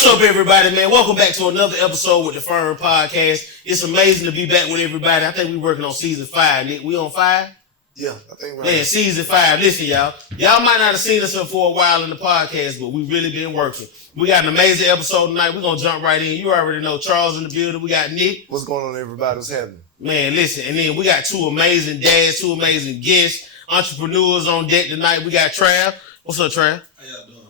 What's up, everybody, man? Welcome back to another episode with the Firm Podcast. It's amazing to be back with everybody. I think we're working on season 5. Nick, we on 5? Yeah, I think we're Man, season 5. Listen, y'all. Y'all might not have seen us for a while in the podcast, but we really been working. We got an amazing episode tonight. We're going to jump right in. You already know Charles in the building. We got Nick. What's going on, everybody? What's happening? Man, listen. And then we got 2 amazing dads, 2 amazing guests, entrepreneurs on deck tonight. We got Trav. What's up, Trav? How y'all doing,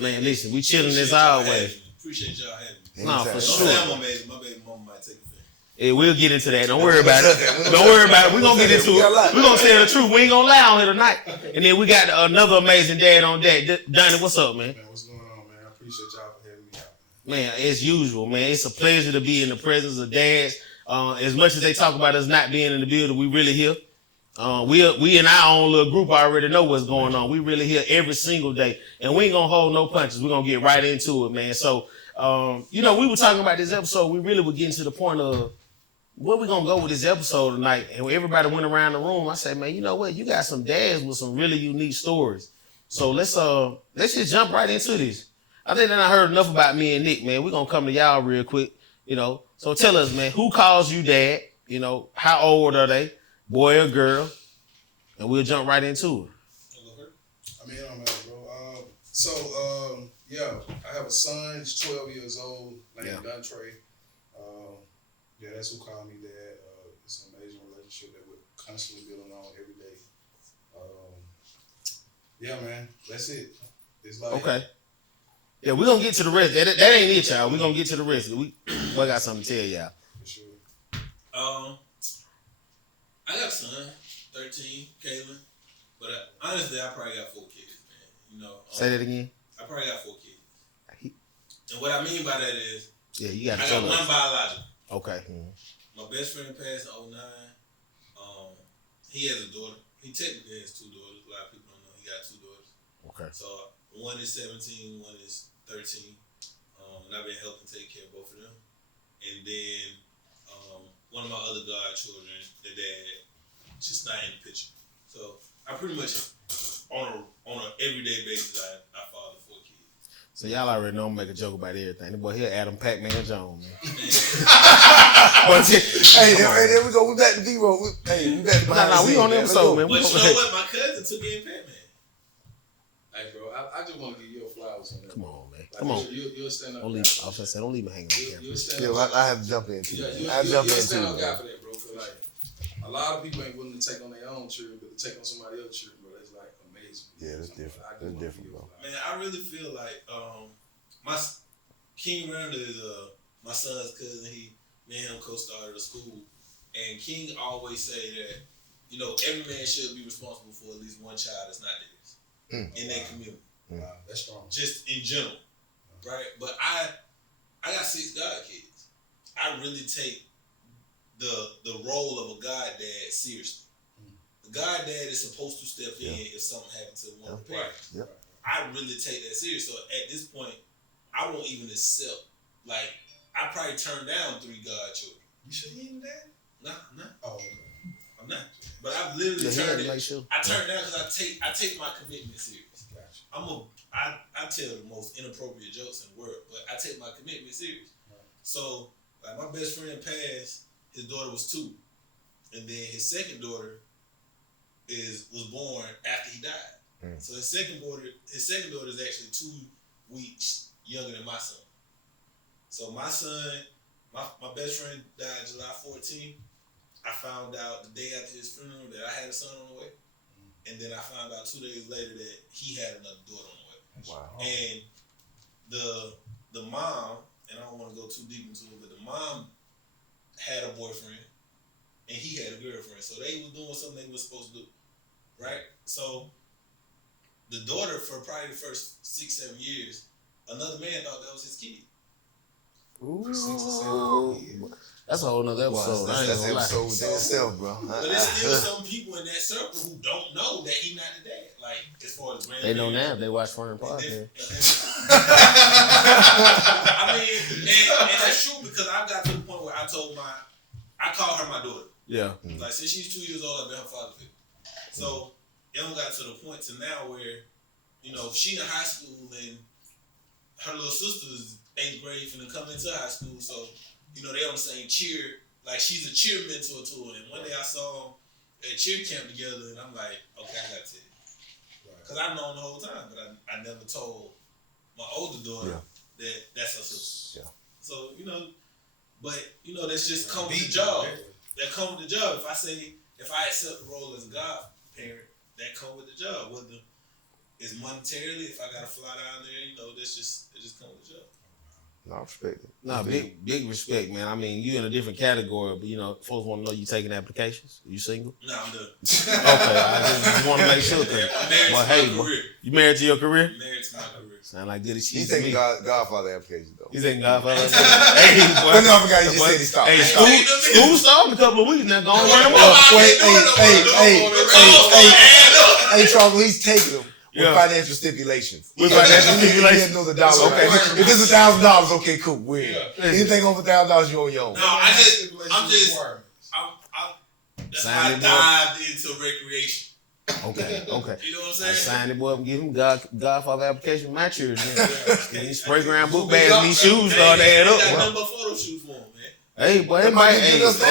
man? Man, listen. We chilling as always. Appreciate y'all having me. Nah, for sure. Don't say I'm amazing. My baby mama might take offense. Yeah, we'll get into that. Don't worry about it. Don't worry about it. We're going to get into it. We're going to tell the truth. We ain't going to lie on here tonight. And then we got another amazing dad on deck. Donnie, what's up, man? Man, what's going on, man? I appreciate y'all for having me out. Man, as usual, man. It's a pleasure to be in the presence of dads. As much as they talk about us not being in the building, we really here. We in our own little group already know what's going on. We really here every single day. And we ain't going to hold no punches. We're going to get right into it, man. So, we were talking about this episode. We really were getting to the point of where we going to go with this episode tonight. And when everybody went around the room, I said, man, you know what? You got some dads with some really unique stories. So let's just jump right into this. I think that I heard enough about me and Nick, man. We're going to come to y'all real quick, So tell us, man, who calls you dad? How old are they? Boy or girl? And we'll jump right into it. I mean, it don't matter, bro. I have a son. He's 12 years old, named Dontre. That's who called me dad. It's an amazing relationship that we're constantly building on every day. Man, that's it. It's like okay. Yeah, we're going to get to the rest. That ain't it, y'all. We're going to get to the rest. We got something to tell y'all. For sure. I got a son, 13, Kaylin. But honestly, I probably got 4 kids, man. Say that again. I probably got 4 kids. And what I mean by that is, you got I got one biological. Okay. My best friend passed in 2009. He has a daughter. He technically has 2 daughters. A lot of people don't know he got 2 daughters. Okay. So one is 17, one is 13. And I've been helping take care of both of them. And then one of my other godchildren, the dad, just not in the picture. So I pretty much on a everyday basis I father 4 kids. So y'all already know I'm make a joke about everything. The boy here, Adam Pac-Man Jones, man. Hey, there we go. We back to D-Roll. We back to we on the episode, man. But you know what? My cousin took in Pac-Man. Hey, bro, I just want to give you flowers on that. Come on, man. Come on. You'll stand up. Don't leave me hanging on You'll stand Yeah, up. I have to jump in too. You'll stand up guy for that, bro. Cause like a lot of people ain't willing to take on their own children, but to take on somebody else's children, bro, that's like amazing. Yeah, that's different. That's different, bro. Man, I really feel like my King Randall is my son's cousin. Me and him co-started a school, and King always say that every man should be responsible for at least one child that's not theirs in their community. Wow, that's strong. Just in general, right? But I got 6 god kids. I really take the role of a god dad seriously. The god dad is supposed to step in if something happens to one of the parents. Yep. I really take that serious. So at this point, I won't even accept. Like, I probably turn down 3 godchildren. You should even that? Nah, I'm not. Oh, okay. I'm not. But I've literally turned it. Sure. I turned down because I take my commitment serious. Gotcha. I tell the most inappropriate jokes in the world, but I take my commitment serious. Right. So, like, my best friend passed. His daughter was 2, and then his second daughter was born after he died. So his second daughter is actually 2 weeks younger than my son. So my son, my best friend died July 14th. I found out the day after his funeral that I had a son on the way. And then I found out 2 days later that he had another daughter on the way. Wow. And the mom, and I don't want to go too deep into it, but the mom had a boyfriend and he had a girlfriend. So they was doing something they were supposed to do. Right? So the daughter, for probably the first 6-7 years, another man thought that was his kid. Ooh. That's a whole nother episode. That's an episode within itself, bro. But there's still some people in that circle who don't know that he's not the dad. Like, as far as grandparents. They know now. They watch Firm Podcast. I mean, and that's true because I got to the point where I call her my daughter. Yeah. Like, since she's 2 years old, I've been her father figure. So, it got to the point to now where, she in high school and her little sister's 8th grade finna come into high school, so you know they on the same cheer. Like she's a cheer mentor to her. And one day I saw them at cheer camp together, and I'm like, okay, I gotta tell you, because I've known the whole time, but I never told my older daughter that's her sister. Yeah. So but that's just come with the job. That come with the job. If I accept the role as a godparent, that come with the job. Whether it's monetarily, if I gotta fly down there, it just come with the job. No, I respect it. No, big respect, man. I mean, you in a different category, but folks want to know you taking applications. You single? No, I'm done. Okay, I just want to make sure. I'm married to my career. You married to your career? Married to my career. Sound like good as He's taking Godfather applications though. He's taking Godfather applications. Hey, boy. No, I forgot you just said he stopped. Hey, school started in a couple of weeks now. Go on, run them up. Hey, Charles, he's taking them. With financial stipulations. With financial stipulations. $1,000. Okay. If it's $1,000, okay, cool. We're in. Anything over $1,000, you're on your own. No, that's how I dived into recreation. Okay. You know what I'm saying? I signed it, boy, and give him Godfather application for my children. These spray ground book bags and these shoes start to add up. I got nothing but photo shoots for him, man. Hey, boy, that might be something.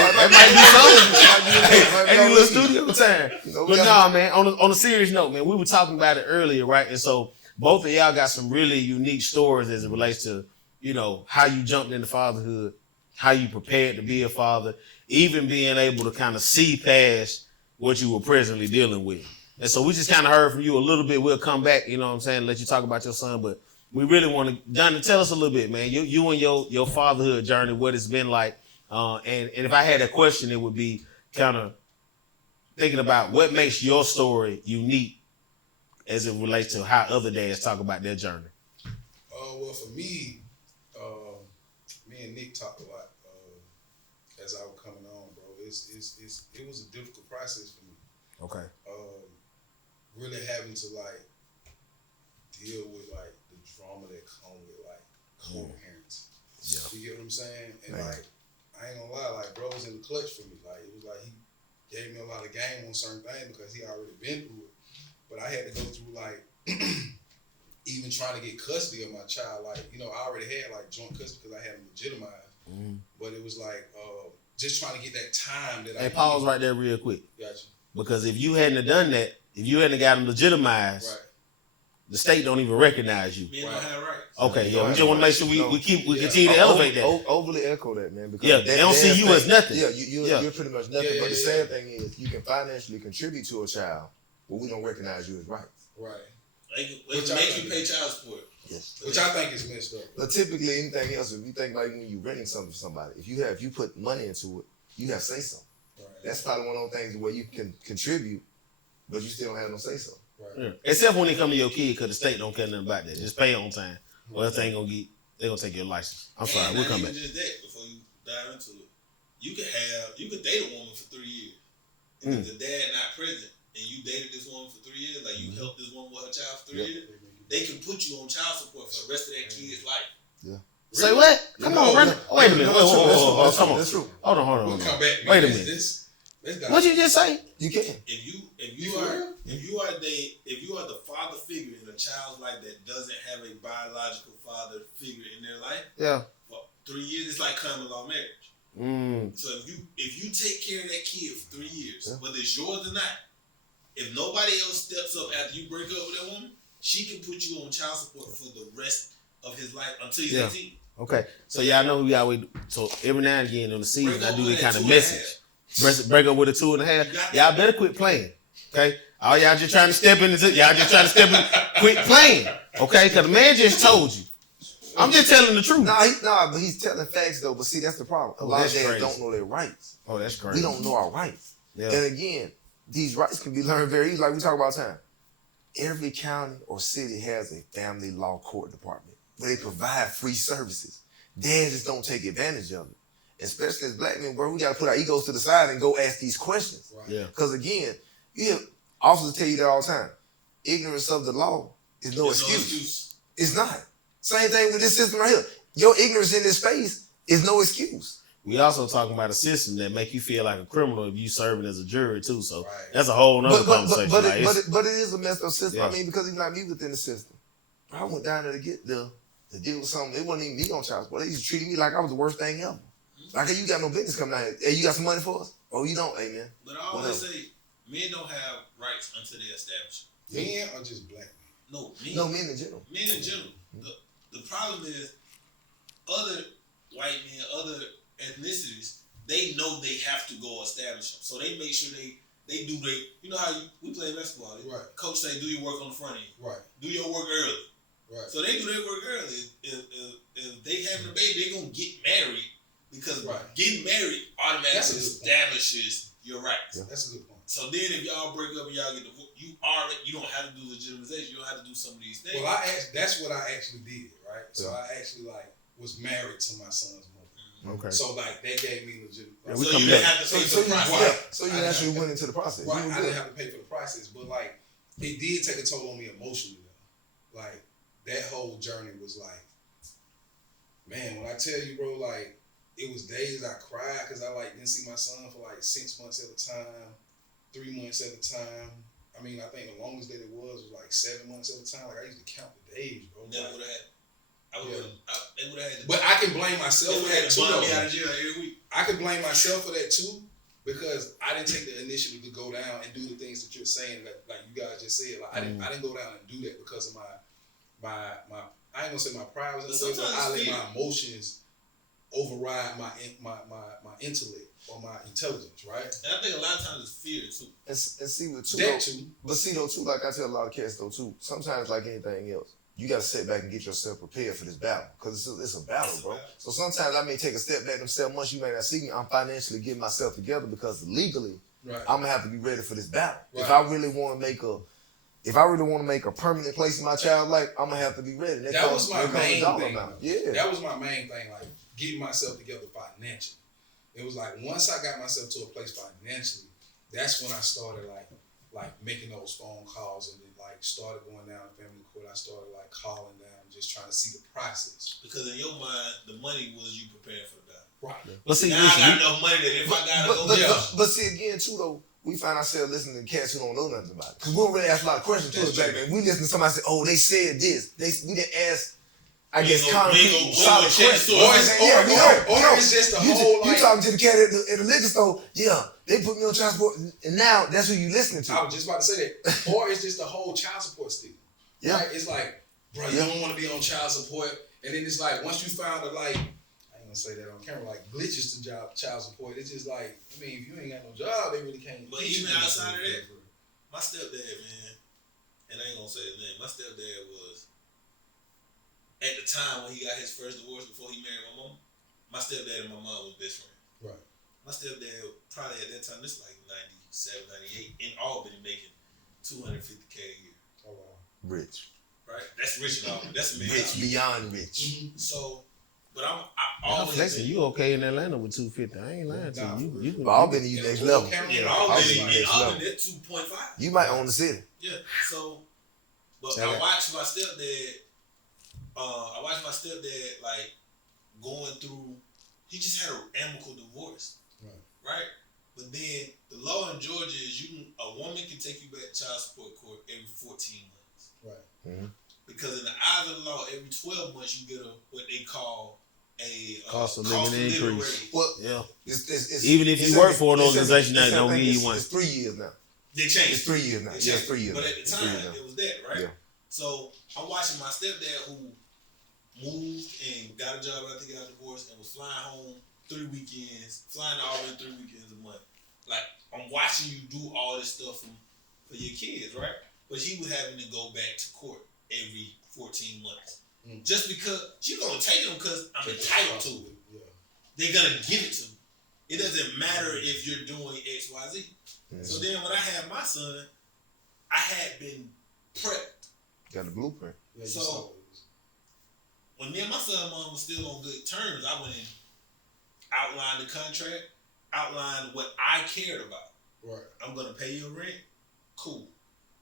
Hey, little studio time. But nah, man, on a serious note, man, we were talking about it earlier, right? And so both of y'all got some really unique stories as it relates to, how you jumped into fatherhood, how you prepared to be a father, even being able to kind of see past what you were presently dealing with. And so we just kind of heard from you a little bit. We'll come back, let you talk about your son, but we really want to, Donnie, tell us a little bit, man. You and your fatherhood journey, what it's been like. And if I had a question, it would be kind of thinking about what makes your story unique as it relates to how other dads talk about their journey. Well, for me, me and Nick talked a lot as I was coming on, bro. It was a difficult process for me. Okay. Really having to deal with the drama that comes with co-parents. Yeah. You get what I'm saying? And I ain't gonna lie, bro was in the clutch for me. It was he gave me a lot of game on certain things because he already been through it. But I had to go through even trying to get custody of my child. I already had joint custody because I had him legitimized. Mm-hmm. But it was just trying to get that time that Hey, pause right there real quick. Gotcha. Because if you hadn't have done that, if you hadn't got him legitimized, the state don't even recognize you. Me and I have rights. Okay, we just want to make sure we continue to elevate that. Overly echo that, man. Because they don't see you as nothing. Yeah, you're pretty much nothing. But the sad thing is, you can financially contribute to a child, but we don't recognize you as rights. Right. They make you pay child support. Yes. Which I think is messed up. But typically, anything else, if you think when you're renting something for somebody, if you put money into it, you have say so. Right. That's probably one of those things where you can contribute, but you still don't have no say so. Right. Yeah. Except when it come to your kid, because the state don't care nothing about that. Just pay on time, or else they gonna take your license. I'm sorry, we'll come back. Just that before you dive into it, you could date a woman for 3 years, and if the dad not present, and you dated this woman for 3 years, you helped this woman with her child for 3 years, they can put you on child support for the rest of that kid's life. Yeah. Really? Say what? Come on, run. Wait a minute. Come on. That's true. Hold on. We'll come back. Wait a minute. What'd you just say? You can. If you are the father figure in a child's life that doesn't have a biological father figure in their life, for 3 years, it's like common law marriage. So if you take care of that kid for 3 years, whether it's yours or not, if nobody else steps up after you break up with that woman, she can put you on child support for the rest of his life until he's 18. Okay, so y'all know we always, so every now and again on the season, I do that kind of message. Break up with a 2.5. Y'all better quit playing, okay? All y'all just trying to step in, quit playing, okay? Because the man just told you. I'm just telling the truth. Nah, but he's telling facts though. But see, that's the problem. A lot of dads don't know their rights. Oh, that's crazy. We don't know our rights. Yeah. And again, these rights can be learned very easily. Like we talk about time. Every county or city has a family law court department where they provide free services. Dads just don't take advantage of it. Especially as black men, bro, we got to put our egos to the side and go ask these questions. Right. Yeah. Because again, you have officers tell you that all the time. Ignorance of the law is no excuse. It's not. Same thing with this system right here. Your ignorance in this space is no excuse. We also talking about a system that make you feel like a criminal if you serving as a jury too. So that's a whole nother conversation. But it is a messed up system. Yeah. I mean, because it's not me within the system. I went down there to get the The deal was something, it wasn't even me on child support. They used to treat me like I was the worst thing ever. Like, hey, you got no business coming out here. Hey, you got some money for us? Oh, you don't? Hey, man. But I always say, men don't have rights until they establish it. Men or just black men? No, men. No, men in general. Men in general. The problem is, other white men, other ethnicities, they know they have to go establish them. So they make sure they do you know how we play basketball. Right. Coach say, do your work on the front end. Right. Do your work early. Right. So they do their work early. If they having a baby, they gonna get married because getting married automatically establishes your rights. Yeah. That's a good point. So then if y'all break up and y'all get divorced, you don't have to do legitimization. You don't have to do some of these things. Well, that's what I actually did, right? So I actually was married to my son's mother. Okay. So they gave me legitimate. So you didn't have to pay for the process. So you actually went into the process. Right. I didn't have to pay for the process, but it did take a toll on me emotionally though. That whole journey was man, when I tell you, bro, it was days I cried because I didn't see my son for 6 months at a time, 3 months at a time. I mean, I think the longest that it was 7 months at a time. I used to count the days, bro. Never would have had. They would have had. But I can blame myself for that too. Me out of jail every week. I can blame myself for that too because I didn't take the initiative to go down and do the things that you're saying. Like you guys just said. I didn't go down and do that because of my I ain't gonna say my pride was in the way, but I let my emotions override my intellect or my intelligence, right? And I think a lot of times it's fear too. And see with that too. But see though too, like I tell a lot of cats though too, sometimes like anything else, you gotta sit back and get yourself prepared for this battle. Cause it's a battle, bro. So sometimes I may take a step back them 7 months, you may not see me, I'm financially getting myself together because legally I'm gonna have to be ready for this battle. Right. If I really wanna make a permanent place in my child's life, I'm gonna have to be ready. That was my main thing. Yeah. That was my main thing, getting myself together financially. It was once I got myself to a place financially, that's when I started making those phone calls and then started going down to family court. I started calling down, just trying to see the process. Because in your mind, the money was you preparing for the battle. Right. But see, now I got enough money that if I gotta but see again too though, we find ourselves listening to cats who don't know nothing about it. Because we don't really ask a lot of questions to us back then. We listen to somebody say, oh, they said this. We didn't ask, I guess, concrete, solid questions. Or it's just the whole you talking to the cat at the liquor store, yeah, they put me on child support, and now that's who you listening to. I was just about to say that. Or it's just the whole child support stigma. Yeah. Right? It's bro, you don't want to be on child support. And then it's once you found I ain't gonna say that on camera, glitches to child support, it's just if you ain't got no job, they really can't. But even outside of that, my stepdad, man, and I ain't gonna say his name, my stepdad was, at the time when he got his first divorce before he married my mom, my stepdad and my mom was best friends. Right. My stepdad probably at that time, this 97, 98, in Albany making $250K a year. Oh wow. Rich. Right? That's rich in Albany. That's amazing. Rich beyond rich. Mm-hmm. So, but I always flexing. You okay in Atlanta with 250? I ain't lying to you. You but Albany, you next level. In Albany, at 2.5. You might own the city. Yeah. So, but I watched my stepdad. Going through. He just had an amicable divorce. Right. But then the law in Georgia is a woman can take you back to child support court every 14 months. Right. Mm-hmm. Because in the eyes of the law, every 12 months you get what they call a cost of living increase. Well, yeah. It's, even if you work for an organization that don't give you one. It's 3 years now. They changed. It's 3 years now. Yeah, it's 3 years. But at the time, it was that, right? Yeah. So I'm watching my stepdad who moved and got a job after he got divorced and was flying home 3 weekends, flying to Albany 3 weekends a month. I'm watching you do all this stuff for your kids, right? But he was having to go back to court every 14 months. Mm. Just because you're going to take them because I'm entitled to it. Yeah. They're going to give it to me. It doesn't matter if you're doing X, Y, Z. Mm. So then when I had my son, I had been prepped. Got the blueprint. Yeah, so when me and my son and mom was still on good terms, I went in, outlined the contract, outlined what I cared about. Right. I'm going to pay your rent. Cool.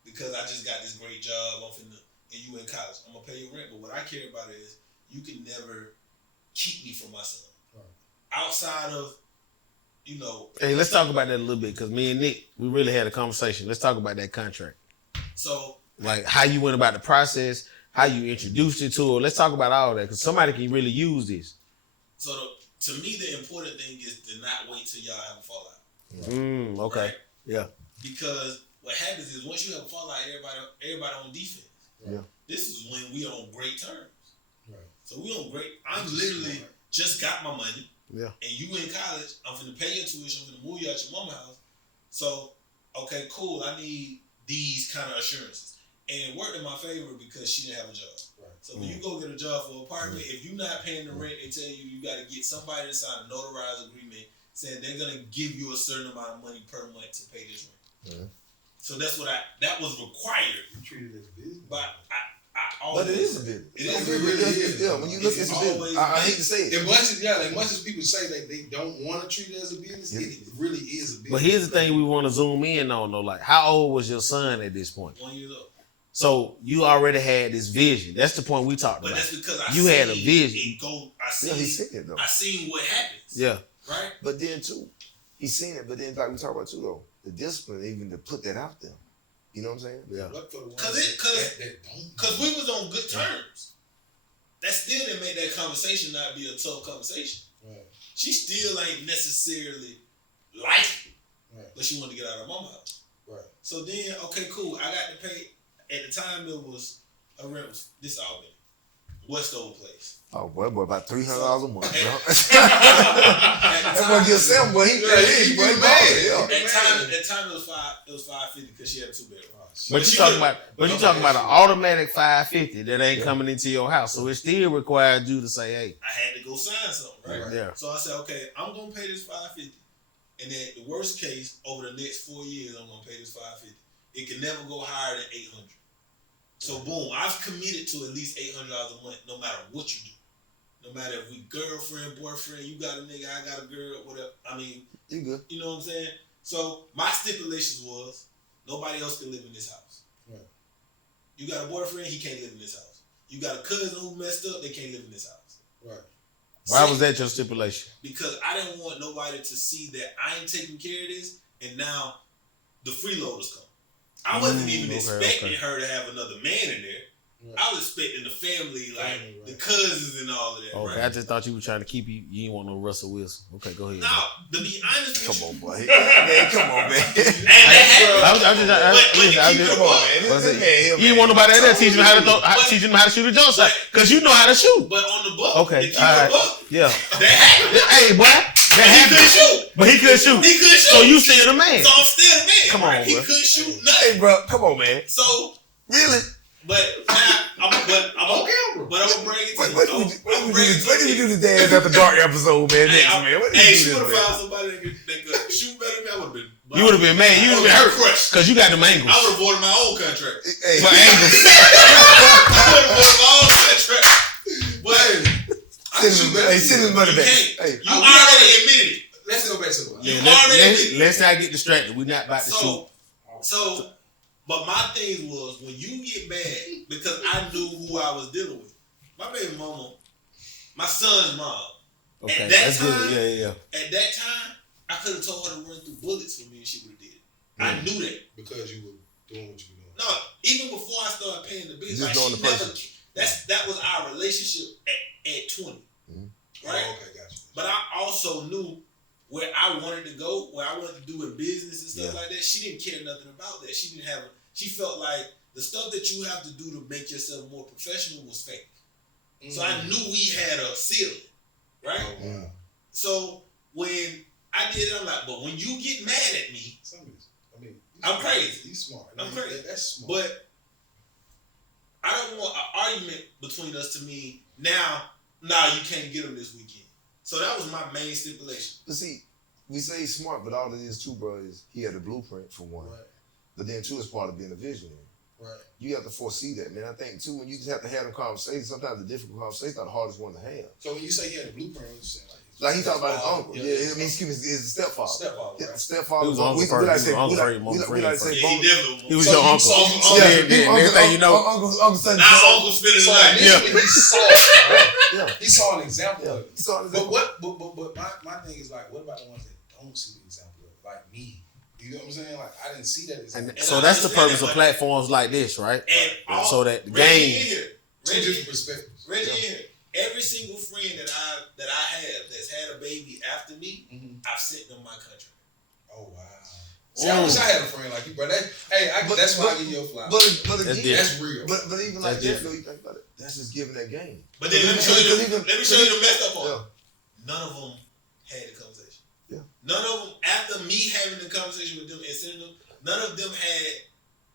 Because I just got this great job. And you in college. I'm going to pay your rent. But what I care about is you can never keep me from my son. Right. Outside of, Hey, let's talk about that a little bit because me and Nick, we really had a conversation. Let's talk about that contract. So. How you went about the process, how you introduced it to her. Let's talk about all that because somebody can really use this. So to me, the important thing is to not wait till y'all have a fallout. Okay. Right? Yeah. Because what happens is once you have a fallout, everybody on defense. Yeah. This is when we on great terms. Right. So we on great. I'm literally just got my money. Yeah. And you in college. I'm finna pay your tuition. I'm finna move you out your mama house. So okay, cool. I need these kind of assurances, and it worked in my favor because she didn't have a job. Right. So when you go get a job for an apartment, if you're not paying the rent, they tell you got to get somebody to sign a notarized agreement saying they're gonna give you a certain amount of money per month to pay this rent. So that's what that was required. You treat it as a business. But I always. But it is a business. It really is. Yeah, when you look at the business, I hate to say it. As much as people say that they don't want to treat it as a business, it really is a business. But here's the thing we want to zoom in on though. Like, how old was your son at this point? 1 year old. So you already had this vision. That's the point we talked about. But that's because you had a vision. I seen it though. I seen what happens. Yeah. Right. But then too, he's seen it. But then like we talk about too though, the discipline even to put that out there. You know what I'm saying? Yeah. Because we was on good terms. That still didn't make that conversation not be a tough conversation. Right. She still ain't necessarily like it. Right. But she wanted to get out of mama house. Right. So then, okay, cool. I got to pay. At the time, it was a rent. This Albany, West Old Place. Oh boy, about $300 a month. Bro. That's what you sell, boy. He mad. At the time, it was $550 because she had a 2-bedroom. But you talking about an automatic $550 that ain't coming into your house, so it still required you to say, "Hey." I had to go sign something, right? Yeah. So I said, "Okay, I'm gonna pay this $550, and then the worst case, over the next 4 years, I'm gonna pay this $550. It can never go higher than $800. So boom, I've committed to at least $800 a month, no matter what you do. No matter if we girlfriend, boyfriend, you got a nigga, I got a girl, whatever. I mean, you good. You know what I'm saying? So my stipulations was nobody else can live in this house. Right. You got a boyfriend, he can't live in this house. You got a cousin who messed up, they can't live in this house. Right. Why was that your stipulation? Because I didn't want nobody to see that I ain't taking care of this, and now the freeloaders come. I wasn't even expecting her to have another man in there. Right. I was expecting the family, like the cousins and all of that. Okay, right? I just thought you were trying to keep you. You didn't want no Russell Wilson. Okay, go ahead. No, to be honest with you. Come on, boy. Man, come on, man. You didn't want nobody out there teaching him how to throw, teaching him how to shoot a jump shot because you know how to shoot. But on the buck, okay, all right, yeah. That happened. Hey, boy. He couldn't shoot. But he couldn't shoot. He couldn't shoot. So you still the man. So I'm still the man. Come on, he bro. couldn't shoot nothing. Hey, bro, come on, man. So really. But now, I'm gonna bring it to What did we do the dance after dark episode, man? Next, man. What did she would have found somebody that could shoot better than me. I would have been. You would have been mad. You would have been hurt because you got them angles. I would have voted my own contract. Hey. For angles. I would have voted my own contract. But send his money back. Hey, you already admitted it. Let's go back to the Let's not get distracted. We're not about to shoot. But my thing was, when you get mad, because I knew who I was dealing with. My baby mama, my son's mom. Okay, at that that's time, good. Yeah. At that time, I could have told her to run through bullets for me and she would have did it. I knew that. Because you were doing what you were doing. No, even before I started paying the bills, like she never. That was our relationship at 20. Right? Oh, okay, gotcha. But I also knew where I wanted to go, where I wanted to do in business and stuff like that. She didn't care nothing about that. She felt like the stuff that you have to do to make yourself more professional was fake. So I knew we had a ceiling, right? Oh, wow. So when I did it, I'm like, but when you get mad at me, I'm crazy. He's smart. I'm crazy. That's smart. But I don't want an argument between us to mean now, you can't get him this weekend. So that was my main stipulation. But see, we say he's smart, but all it is too, bro, is he had a blueprint for one. Right. But then two is part of being a visionary. Right. You have to foresee that, man. I think too, when you just have to have them conversations, sometimes the difficult conversations are the hardest one to have. So when you say he had a blueprint, what you saying? Like he talking about his uncle. His stepfather. Stepfather. Yeah, stepfather. He was We like to say he was your uncle. Next thing you know, Uncle Son. Now Uncle spending the night. He saw an example of it. He saw an example. But my thing is like, what about the ones that don't see the example of it? Like me. You know what I'm saying? Like I didn't see that example. So that's the purpose of platforms like this, right? And so that the game. Two different perspectives. Reggie, every single friend that I have that's had a baby after me, I've sent them my contract. Oh wow. See, I wish I had a friend like you, bro. That's why I give you a flower. But again, that's real. But even like that, though, you think about it. That's just giving that game. But then let me show you the messed up part. Yeah. None of them had the conversation. Yeah. None of them, after me having the conversation with them and sending them, none of them had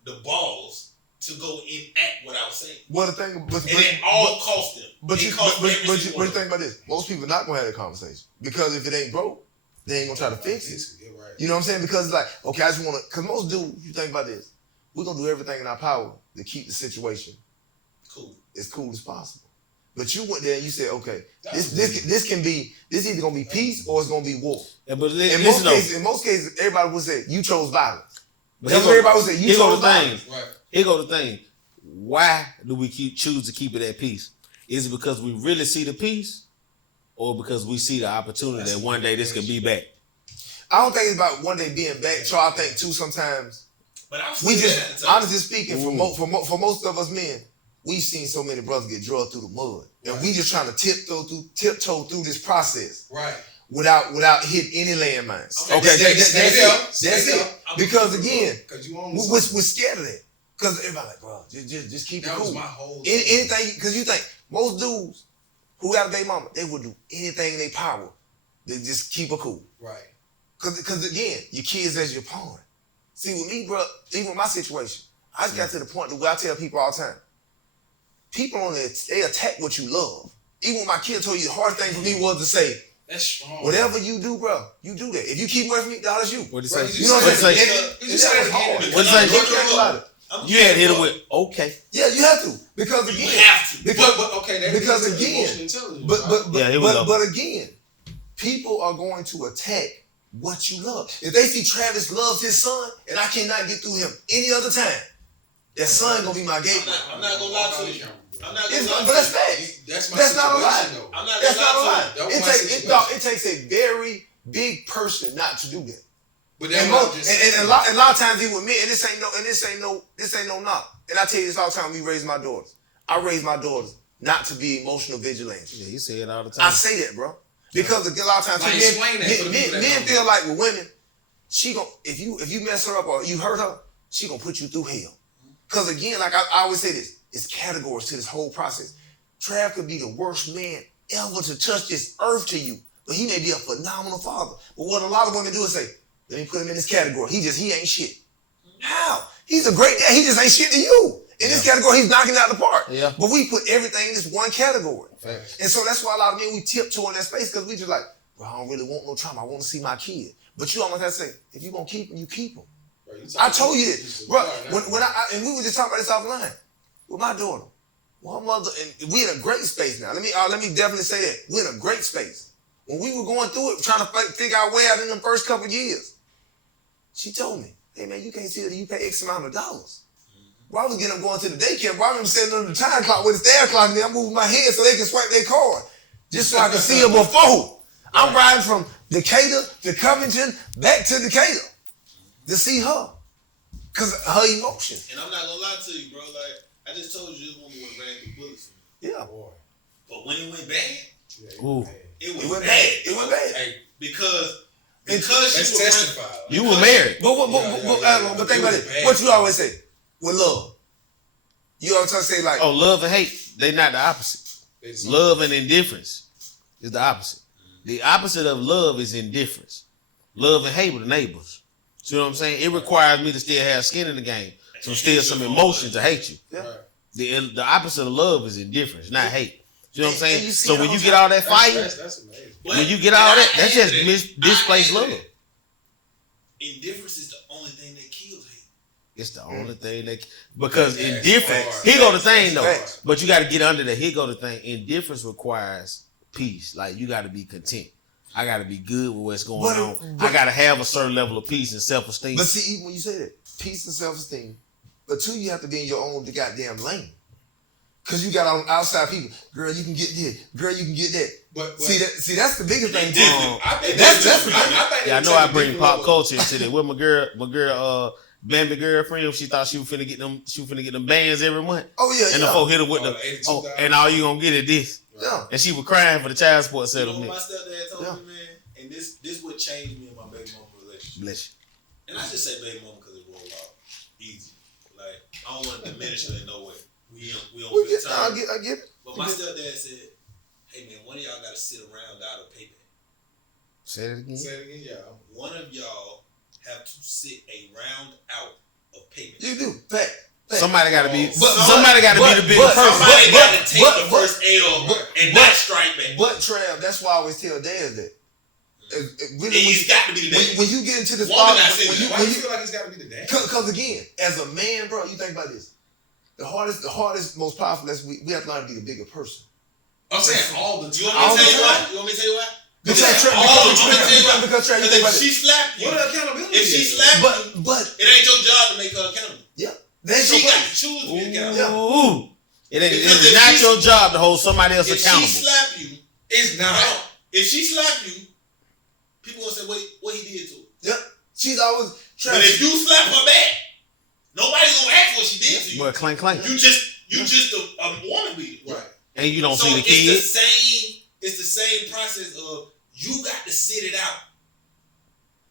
the balls to go and act what I was saying. Well, the thing, and it all cost them. But you think about this. Most people not gonna have that conversation because if it ain't broke, they ain't gonna try to fix it. Yeah, right. You know what I'm saying? Because it's like, okay, I just wanna. Because most dudes, you think about this, we're gonna do everything in our power to keep the situation as cool as possible. But you went there and you said, okay, this either gonna be peace or it's gonna be war. Yeah, but in most cases, everybody would say you chose violence. That's what everybody would say. You chose violence. Right. Here go the thing. Why do we choose to keep it at peace? Is it because we really see the peace, or because we see the opportunity that one day this could be back? I don't think it's about one day being back. So I think too sometimes. But we just, honestly speaking, for most of us men, we've seen so many brothers get drugged through the mud, and we just trying to tiptoe through this process, right? Without hitting any landmines. Okay, that's it. Because again, we're scared of that. Because everybody like, bro, just keep it cool. That was my whole anything. Because you think most dudes who got a baby mama, they would do anything in their power to just keep it cool. Right. Because again, your kids as your pawn. See, with me, bro, even with my situation, I just got to the point where I tell people all the time, people on there, they attack what you love. Even when my kid told you the hardest thing for me was to say, that's strong. Whatever you do, bro, you do that. If you keep away from me, that's you. What'd you say? You know what I'm saying? What'd you say? You had to hit it with okay. Yeah, you have to because again, but again, people are going to attack what you love. If they see Travis loves his son and I cannot get through him any other time, that son gonna be my gateway. I'm not gonna lie to you. But that's facts. That's not a lie. That's not a lie. It takes a very big person not to do that. But and a lot of times even with me, and this ain't no knock. And I tell you this all the time. We raise my daughters. I raise my daughters not to be emotional vigilantes. Yeah, you say it all the time. I say that, bro, because a lot of times men feel like with women, she gon' if you mess her up or you hurt her, she gonna put you through hell. Because again, like I always say this, it's categories to this whole process. Trav could be the worst man ever to touch this earth to you, but he may be a phenomenal father. But what a lot of women do is say, let me put him in this category. He ain't shit. How? He's a great dad. He just ain't shit to you. In this category, he's knocking out the park. Yeah. But we put everything in this one category. Thanks. And so that's why a lot of men, we tiptoe in that space because we just like, bro, I don't really want no trauma. I want to see my kid. But you almost have to say, if you're going to keep him, you keep him. I told you this. Bro, when and we were just talking about this offline with my daughter. One mother, and we in a great space now. Let me definitely say that. We're in a great space. When we were going through it, trying to figure our way out in the first couple of years, she told me, hey man, you can't see that you pay X amount of dollars. Well, I was getting them going to the daycare, bro. I remember setting under the time clock with the stair clock, and then I'm moving my head so they can swipe their card. Just so I can see her before. I'm riding from Decatur to Covington, back to Decatur to see her. Because her emotion. And I'm not going to lie to you, bro. Like, I just told you this woman went ran through bullets for me. Yeah. But when it went bad, it went bad. It went bad. Hey, because she was testify. You were married. But think about it. What you always say with love. You always say like, love and hate, they not the opposite. Love and indifference is the opposite. The opposite of love is indifference. Love and hate were the neighbors. See what I'm saying? It requires me to still have skin in the game, to still some emotion to hate you. Yeah. The opposite of love is indifference, not hate. You know what I'm saying? So when you get all that fire, that's amazing. When you get all that, that's just displaced love. Indifference is the only thing that kills hate. It's the only thing that, because indifference, here go the thing though, but you got to get under that. Here go the thing. Indifference requires peace. Like you got to be content. I got to be good with what's going on. I got to have a certain level of peace and self-esteem. But see, even when you say that, peace and self-esteem, but two, you have to be in your own goddamn lane. Because you got on outside people. Girl, you can get this. Girl, you can get that. But see, that's the biggest thing. That's the thing. I know I bring pop culture into that. With my girl Bambi girlfriend. She thought she was finna get them bands every month. Oh yeah, And yeah. the folk hit her with and all you gonna get is this. Yeah. And she was crying for the child support You know settlement. what my stepdad told me, man? And this what changed me and my baby mama relationship. Bless you. And I just say baby mama because it rolled off easy. Like, I don't want to diminish her in no way. We don't feel time. I get it. But my stepdad said, hey man, one of y'all gotta sit around out of payback. Say it again. Say it again, y'all. One of y'all have to sit a round out of payment. You do. Fact. Somebody got to be. Somebody got to be the big person. Somebody got to take the first L and not strike back. But Trav, that's why I always tell dads that. Really, He's got to be the dad. when you get into this Woman spot, got to say that. Why do you feel like he's got to be the dad? because again, as a man, bro, you think about this. The hardest, most powerful lesson we have to learn to be the bigger person. I'm saying all the time. You want me to tell you what? You want me to tell you what? Because Trav, you think about If she this. slapped you, What accountability? if she slapped you, But it ain't your job to make her accountable. yeah, that's She your got place. to choose to be accountable. Ooh. It Because is if not she- your job to hold somebody else If she accountable. slap you, It's not. if she slap you, people gonna say, wait, what he did to her. Yeah, she's always But Trav. if you slap her back, nobody's gonna ask what she did to you. But clank clank. You just a woman beater. Right. And you don't So see the kids. it's the same process of you got to sit it out.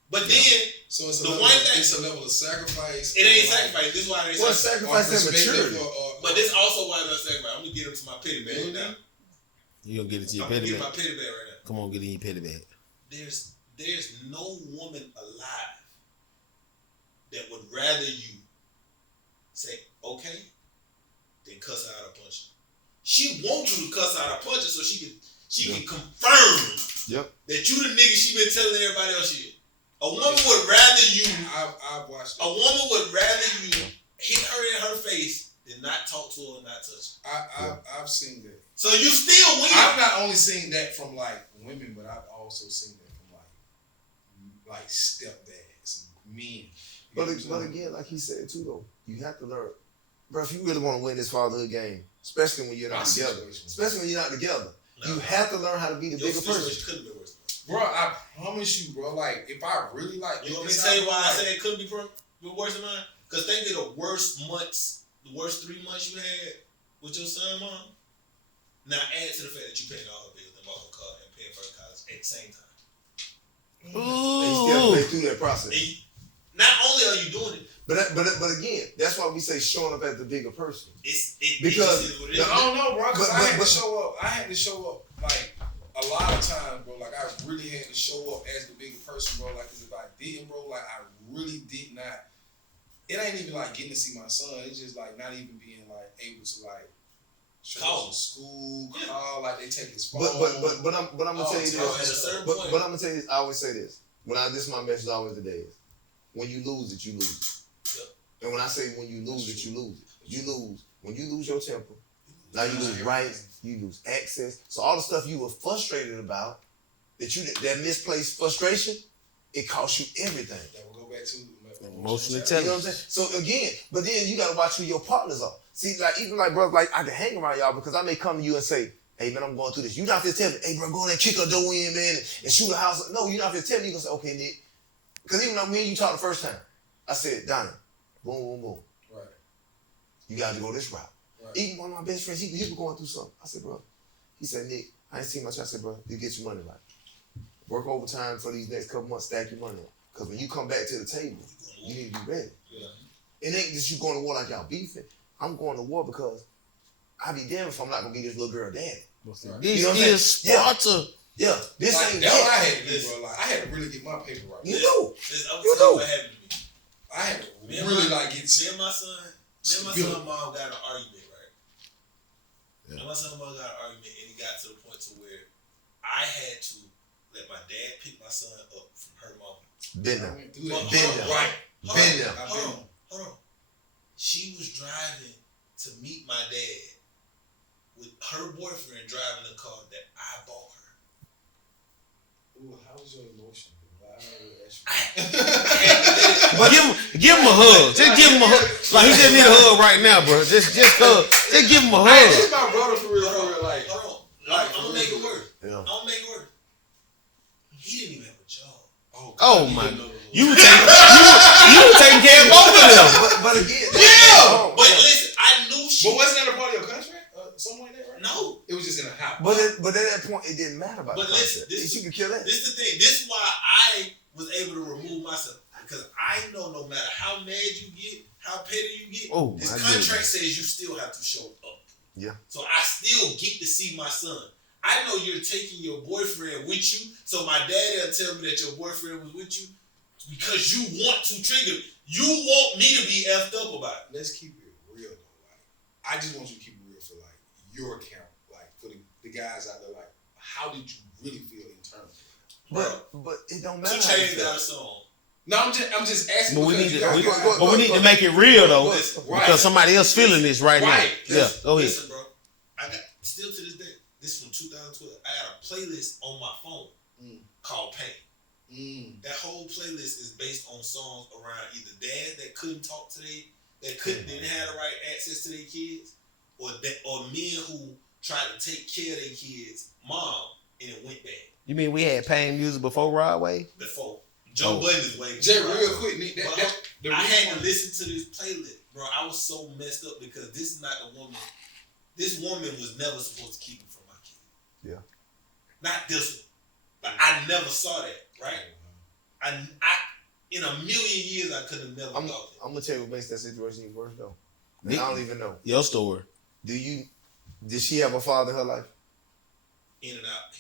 But then So it's a The level, one thing- it's a level of sacrifice. it ain't sacrifice. This is why they What sacrifice. sacrifice and maturity? But this also why they sacrifice. I'm gonna get into my petty bag right now. You gonna get it to your I'm gonna petty get my bag. petty bag right now. Come on, get in your petty bag. There's no woman alive that would rather you say okay than cuss her out or punch her. She wants you to cuss out or punch her so she can confirm that you the nigga she been telling everybody else she is. A woman would rather you. I've watched it. A woman would rather you hit her in her face than not talk to her and not touch her. I've seen that. So you still win. I've not only seen that from like women, but I've also seen that from like stepdads, men. But again, like he said too, though, you have to learn, bro. If you really want to win this fatherhood game, especially when you're not together, you have to learn how to be the bigger person. Couldn't be worse. Bro, I promise you, bro. Like, if I really like, You want me to tell you why I say it couldn't be worse than mine? Because think of the worst 3 months you had with your son, mom. Now add to the fact that you paying all her bills and bought her car and paying for her college at the same time. They still play through that process. Not only are you doing it, but again, that's why we say showing up as the bigger person. because I I don't know, bro. Because But- I had but- to show up. I had to show up like a lot of times, bro. Like I really had to show up as the bigger person, bro. Like, 'cause if I didn't, bro, like I really did not. It ain't even like getting to see my son. It's just like not even being like able to like show Call. up to school, call, like they take his phone. But I'm gonna tell you at a this. certain But point. I'm gonna tell you this. I always say this. This is my message always today is when you lose it, you lose it. Yep. And when I say when you lose it, you lose it. You lose when you lose your temper. Now you lose rights, you lose access. So all the stuff you were frustrated about, that misplaced frustration, it costs you everything. That will go back to Emotional You know what I'm saying? So again, but then you gotta watch who your partners are. See, like even like bro, like I can hang around y'all because I may come to you and say, hey man, I'm going through this. You not just tell me, hey bro, go in there, kick a door in, man, and shoot a house. No, you not just tell me. You gonna say, okay, Nick. Because even though me and you talked the first time, I said, Donnie, boom, boom, boom. Right. You gotta go this route. Right. Even one of my best friends, he was going through something. I said, bro. He said, Nick, I ain't seen much. I said, bro, you get your money right. Work overtime for these next couple months, stack your money up. Because when you come back to the table, you need to be ready. Yeah. It ain't just you going to war like y'all beefing. I'm going to war because I be damned if I'm not gonna be this little girl daddy. This You know what I'm is Sparta. Yeah, this Like, ain't that's what I that. had to do, bro. Like I had to really get my paper right. You know. I'm You telling you know. what happened to me. I had to Me and really my- like get. Me and my son and mom got in an argument, right? Me and my son and mom got in an argument, and it got to the point to where I had to let my dad pick my son up from her mom. Been I there. went through Well, that. Been there. Right. Been there. Hold on. She was driving to meet my dad with her boyfriend driving the car that I bought her. Ooh, how was your emotion? Bro? I don't ask But give him a hug. Just give him a hug. Like he just need a hug right now, bro. Just hug. Just give him a Hey, hug. this is my brother for real, like. Hold on. Like, I'm gonna make it worse. Yeah. I'm gonna make it worse. He didn't even have a job. Oh my. You were taking care of both of them. But again, but listen, I knew she. But wasn't that a part of your contract? Something like that, right? No, it was just in the house. But at that point, it didn't matter about. But the listen, you can kill that. This is the thing. This is why I was able to remove myself, because I know no matter how mad you get, how petty you get, this contract says you still have to show up. Yeah. So I still get to see my son. I know you're taking your boyfriend with you, so my daddy will tell me that your boyfriend was with you because you want to trigger. You want me to be effed up about it. Let's keep it real though. Like, I just want you to keep it real for like your account, like for the guys out there. Like, how did you really feel internally? But it don't matter. 2 Chainz got a song. No, I'm just asking. But we need to make it real though, because somebody else feeling this right now. Yeah, go ahead. Listen, bro. I got still to this day. This is from 2012. I got a playlist on my phone called Pain. That whole playlist is based on songs around either dads that couldn't talk to didn't have the right access to their kids, or men who tried to take care of their kids' mom and it went bad. You mean we had Pain music before Broadway? Before. Joe Budden is way. Jay, real quick, Nick. I had to listen to this playlist, bro. I was so messed up because this is not the woman. This woman was never supposed to keep it from my kid. Yeah. Not this one. But I never saw that, right? I in a million years I could have never thought that. I'm gonna tell you what makes that situation even worse though. And I don't even know. Your story. Did she have a father in her life? In and out.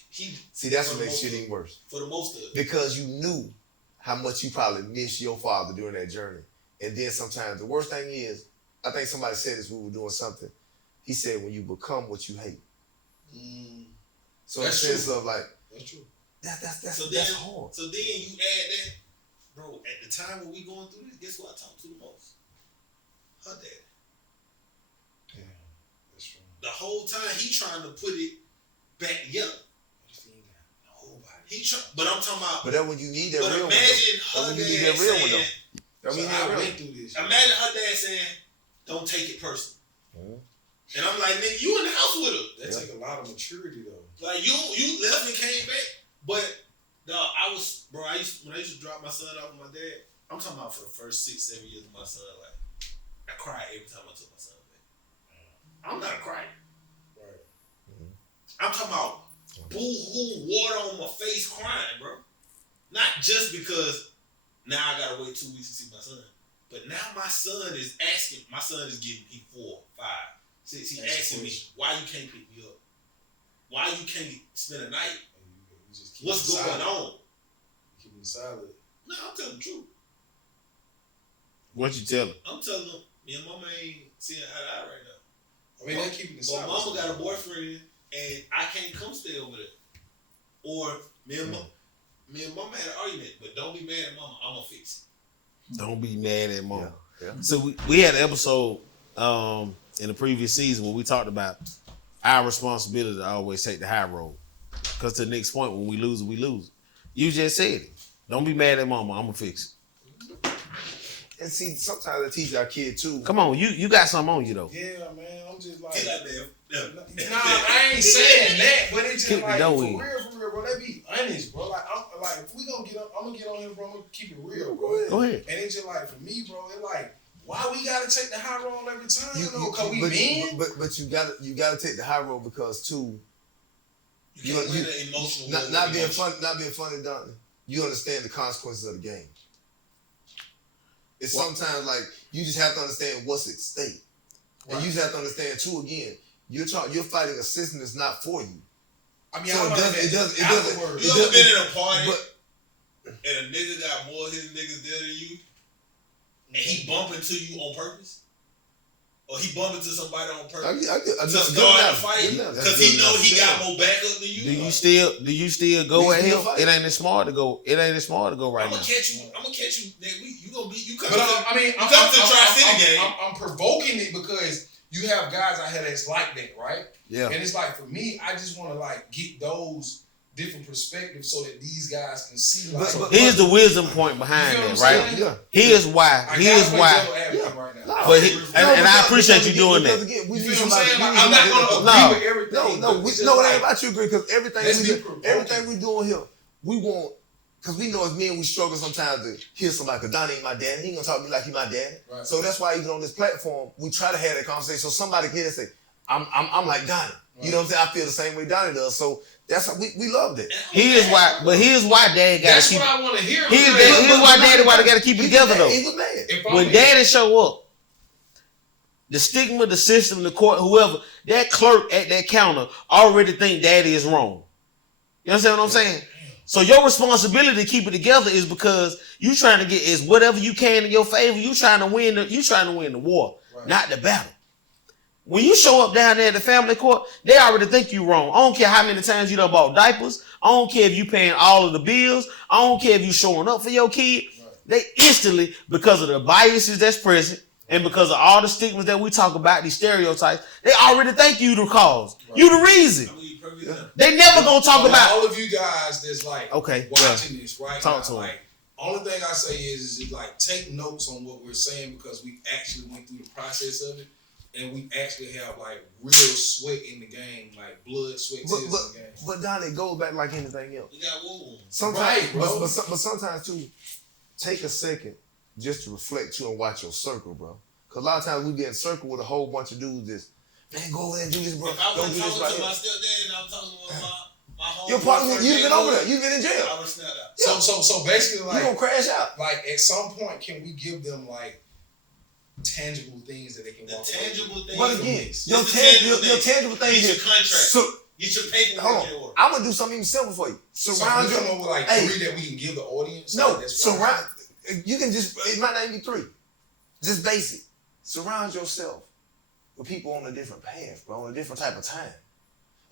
See, that's what makes shit even worse. For the most of it. Because you knew how much you probably missed your father during that journey. And then sometimes the worst thing is, I think somebody said this when we were doing something. He said, when you become what you hate. So that's in the sense of like, that's true. That's hard. So then you add that, bro, at the time when we going through this, guess who I talk to the most? Her dad. Yeah, that's true. The whole time he trying to put it back together. But I'm talking about. But that's when you need that real one. Imagine her dad saying. Imagine her dad saying, "Don't take it personal." And I'm like, nigga, you in the house with her. That take a lot of maturity though. Like you left and came back. But when I used to drop my son off with my dad, I'm talking about for the first 6-7 years of my son, like I cried every time I took my son back. I'm not a crier. Right. I'm talking about boo-hoo, water on my face crying, bro. Not just because now I gotta wait 2 weeks to see my son. But now my son is getting, he 4, 5, 6. He's asking me, why you can't pick me up? Why you can't spend a night? What's going on? Keep him silent. No, I'm telling the truth. What you tell him? I'm telling him, me and mama ain't seeing eye to eye right now. I mean, they keeping it silent. But mama got a boyfriend and I can't come stay over there. Or me and mama had an argument, but don't be mad at mama. I'm gonna fix it. Don't be mad at mama. Yeah. So we had an episode in the previous season where we talked about our responsibility to always take the high road. Because to the next point, when we lose, we lose. You just said it. Don't be mad at mama. I'm gonna fix it. And see, sometimes I teach our kid too. Come on, you got something on you though. Yeah, man. I'm just like, nah, I ain't saying that, but it's just Keep like the for dough real, bro. Let be honest, bro. Like if we gonna get up, I'm gonna get on here, bro. I'm gonna keep it real, bro. Go ahead. And it's just like for me, bro. It's like, why we gotta take the high road every time? Cause we men. But you gotta take the high road because too. You can't win the emotional. Not being funny, Donnie. You understand the consequences of the game. It's sometimes like you just have to understand what's at stake, right. And you just have to understand too. Again, you're fighting a system that's not for you. I mean, so it doesn't. You ever been in a party and a nigga got more of his niggas there than you, and he bump into you on purpose? Or he bump into somebody on purpose to start a fight because he know he got more backup than you. Do you still go at him? It ain't as smart to go. It ain't as smart to go right now. I'm gonna catch you next week. You gonna be you come. But I'm coming to the Tri-City game. I'm provoking it because you have guys out here that's like that, right? Yeah. And it's like for me, I just want to like get those different perspectives so that these guys can see. Like, here's the wisdom point behind that, right? Yeah. Here's why. But and I appreciate you doing that. Again, you feel what I'm saying? Like, I'm not gonna agree with everything. No, it ain't about you agree because everything we doing here, we want Because we know as men, we struggle sometimes to hear somebody, because Donnie ain't my daddy. He ain't going to talk to me like he my daddy. Right. So that's why even on this platform, we try to have that conversation so somebody can say, I'm like Donnie. Right. You know what I'm saying? I feel the same way Donnie does. So that's how we loved it. Here's why dad got to keep. That's what I want to hear. Here's why daddy got to keep it together though. He was mad. When daddy show up, the stigma, the system, the court, whoever, that clerk at that counter already think daddy is wrong. You understand what I'm saying? So your responsibility to keep it together is because you trying to get is whatever you can in your favor. You trying to win the war, right, not the battle. When you show up down there at the family court, they already think you wrong. I don't care how many times you done bought diapers. I don't care if you paying all of the bills. I don't care if you showing up for your kid. Right. They instantly, because of the biases that's present and because of all the stigmas that we talk about, these stereotypes, they already think you the cause. Right. You the reason. They never gonna talk about all of you guys that's like watching this right talk now. To like, only thing I say is like take notes on what we're saying because we actually went through the process of it, and we actually have like real sweat in the game, like blood, sweat, tears in the game. But Donnie, it goes back like anything else. You got wool. Sometimes, right, bro. But sometimes too, take a second just to reflect too and watch your circle, bro. Because a lot of times we get in circle with a whole bunch of dudes that's, man, go over there and do this, bro. If I Don't was do this talking right to here. my stepdad and I was talking to my home, Your partner, you've been over there. You've been in jail. I would snap out. Yeah. So basically, like, you gonna crash out. Like at some point, can we give them like tangible things that they can walk away with? Tangible things. But again, your tangible thing Get is your contract. So, get your paperwork hold in on. order. I'm gonna do something even simple for you. Surround so your. come up with like three that we can give the audience. No, like, that's surround. You can just. It might not even be three. Just basic. Surround yourself with people on a different path, bro, on a different type of time.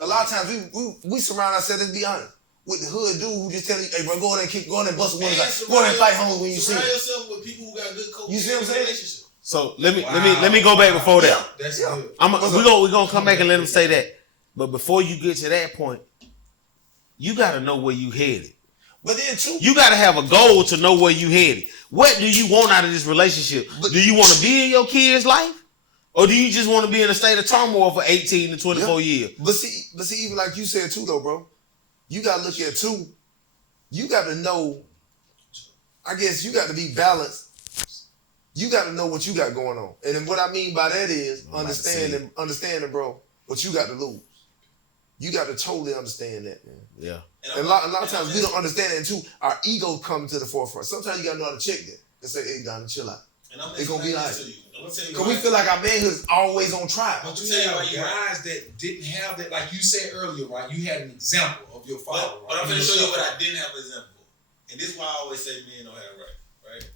A lot of times we surround ourselves, let's be honest, with the hood dude who just tell you, hey, bro, go in there and bust one guy. Go in there and fight homes when you see him. Surround yourself with people who got good coaching. You see what I'm saying? Relationship. So let me go back before that. That's good. We're gonna come back and let him say that. But before you get to that point, you gotta know where you headed. But then too, you gotta have a goal to know where you headed. What do you want out of this relationship? Do you want to be in your kid's life? Or do you just want to be in a state of turmoil for 18 to 24 years? But see, even like you said too, though, bro, you gotta look at too. You gotta know. I guess you got to be balanced. You got to know what you got going on, and then what I mean by that is understanding, bro, what you got to lose. You got to totally understand that, man. Yeah. And a lot of times we don't understand it until our ego comes to the forefront. Sometimes you got to know how to check that and say, "Hey, Donnie, chill out." And I'm it's gonna be like. Because we feel like our manhood is always on trial. But you have guys that didn't have that, like you said earlier, right? You had an example of your father. But I'm going to show you what I didn't have an example for. And this is why I always say men don't have right?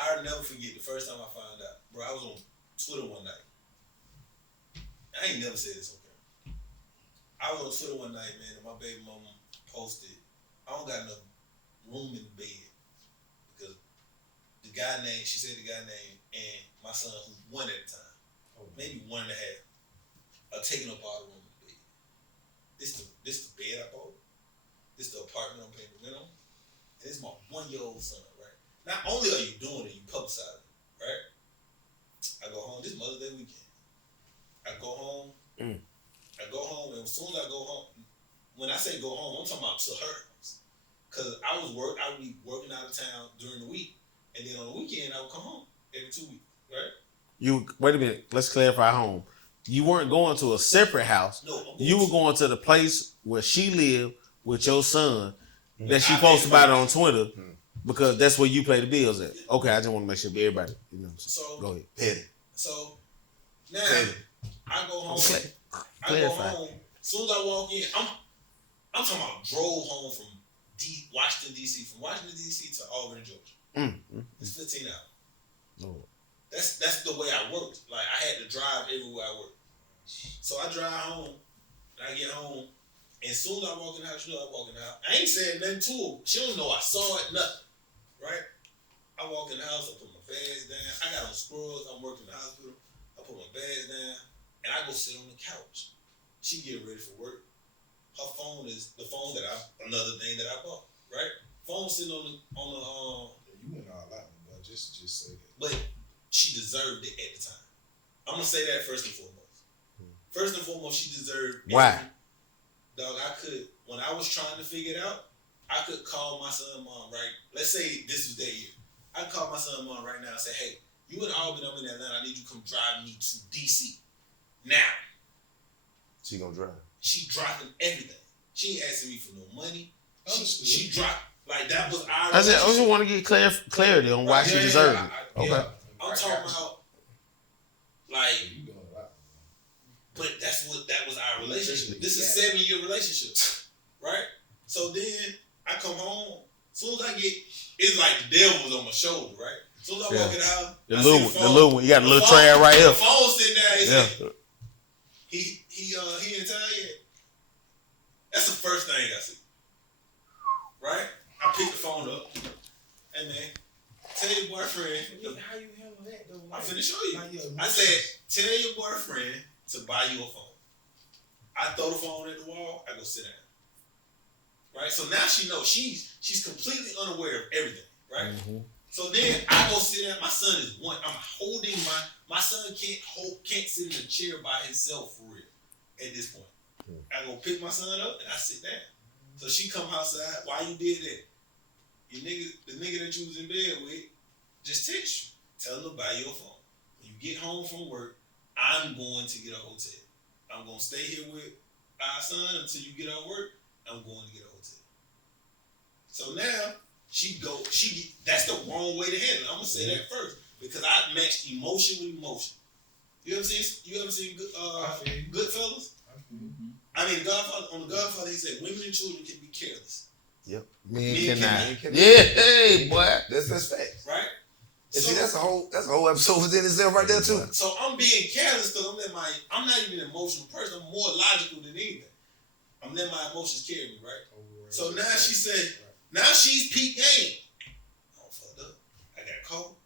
I'll never forget the first time I found out. Bro, I was on Twitter one night. I ain't never said this on camera. I was on Twitter one night, man, and my baby mama posted, I don't got enough room in the bed. Because she said the guy name, and my son, who 1 at the time, maybe 1.5, are taking up all the room in the bed. This the bed I bought. This the apartment I'm paying the rent on. And this is my 1-year-old son, right? Not only are you doing it, you publicize it, right? I go home, this Mother's Day weekend. I go home, and as soon as I go home, when I say go home, I'm talking about to her house. Because I would be working out of town during the week, and then on the weekend, I would come home every 2 weeks, right? Wait a minute, let's clarify home. You weren't going to a separate house. No, you were going to the place where she lived with your son that she posted about it on Twitter because that's where you pay the bills at. Okay, I just want to make sure everybody, So go ahead. Petty. So now I go home. As soon as I walk in, I'm talking about drove home from Washington D.C. to Albany, Georgia. It's 15 hours. Oh. That's the way I worked. Like I had to drive everywhere I worked. So I drive home, and I get home, and as soon as I walk in the house, I walk in the house. I ain't saying nothing to her. She don't know I saw it, nothing. Right? I walk in the house, I put my bags down. I got on scrubs, I'm working in the hospital. I put my bags down, and I go sit on the couch. She get ready for work. Her phone is the phone another thing that I bought, right? Phone sitting on the you went all out, but just say that. But she deserved it at the time. I'm gonna say that first and foremost. First and foremost, she deserved. Why? Dog, when I was trying to figure it out, I could call my son and mom, right? Let's say this was their year. I could call my son and mom right now and say, hey, you and Albany up in Atlanta, I need you to come drive me to DC. Now. She gonna drive. She dropping everything. She ain't asking me for no money. She dropped, like that was our I just want to get clarity on why she deserved it. Okay. I'm talking about, like, but that was our relationship. This is a 7-year relationship, right? So then I come home. As soon as I get, it's like the devil was on my shoulder, right? As soon as I walk in the house, the little one, you got a little Trav right here. The phone sitting there. He in town yet? That's the first thing I see, right? I pick the phone up, and man, tell your boyfriend. How you handle that though? I'm finna show you. I said, tell your boyfriend to buy you a phone. I throw the phone at the wall. I go sit down. Right. So now she knows she's completely unaware of everything. Right. Mm-hmm. So then I go sit down. My son is one. I'm holding my son can't sit in a chair by himself for real at this point. I go pick my son up and I sit down. So she come outside. Why you did that? The nigga that you was in bed with just text you. Tell him to buy you a phone. When you get home from work, I'm going to get a hotel. I'm going to stay here with our son until you get out of work. I'm going to get a hotel. So now that's the wrong way to handle it. I'm going to say that first because I matched emotion with emotion. You ever seen Goodfellas? Mm-hmm. I mean, on the Godfather, he said women and children can be careless. Yep. Men cannot. Yeah, hey, boy. That's facts. Right? And see, that's a whole episode within itself right there too. So I'm being careless because I'm not even an emotional person. I'm more logical than anything. I'm letting my emotions carry me, right? So now she said, now she's peak game. I'm fucked up. I got cold.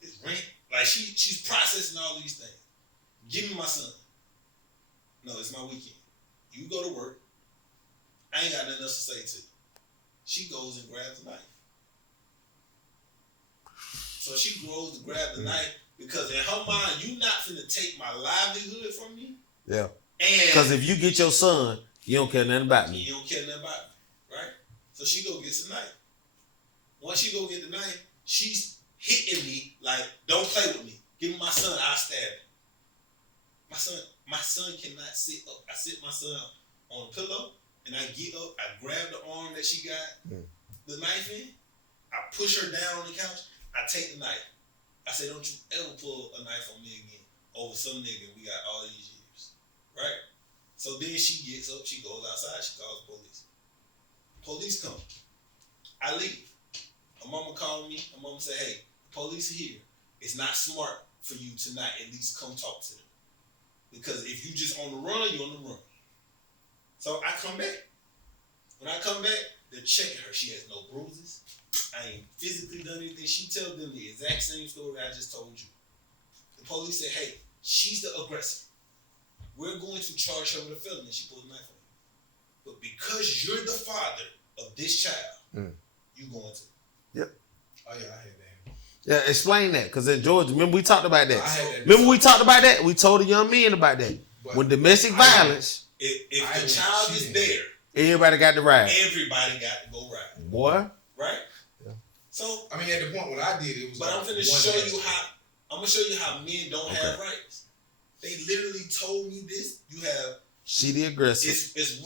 It's rent. Like she's processing all these things. Give me my son. No, it's my weekend. You go to work. I ain't got nothing else to say to you. She goes and grabs a knife. So she goes to grab the knife because in her mind, you not finna take my livelihood from me. Yeah. Because if you get your son, you don't care nothing about me. You don't care nothing about me, right? So she go get the knife. Once she go get the knife, she's hitting me like, don't play with me. Give me my son, I'll stab him. My son cannot sit up. I sit my son on a pillow and I get up, I grab the arm that she got the knife in, I push her down on the couch, I take the knife. I say, don't you ever pull a knife on me again over some nigga we got all these years, right? So then she gets up, she goes outside, she calls the police. Police come. I leave. Her mama called me. Her mama said, hey, the police are here. It's not smart for you to not at least come talk to them. Because if you just on the run, you're on the run. So I come back. When I come back, they're checking her. She has no bruises. I ain't physically done anything. She tells them the exact same story I just told you. The police said, hey, she's the aggressor. We're going to charge her with a felony. She pulled a knife on you. But because you're the father of this child, you're going to. Yep. Oh, yeah, I had that. Yeah, explain that. Because in Georgia, remember we talked about that. Remember we talked about that? We told the young men about that. But when domestic violence. If the child is there. Everybody got to ride. Everybody got to go ride. Boy. Right? Yeah. So. I mean, at the point when I did it was but like I'm going to show you how men don't have rights. They literally told me this. You have. She the aggressor. It's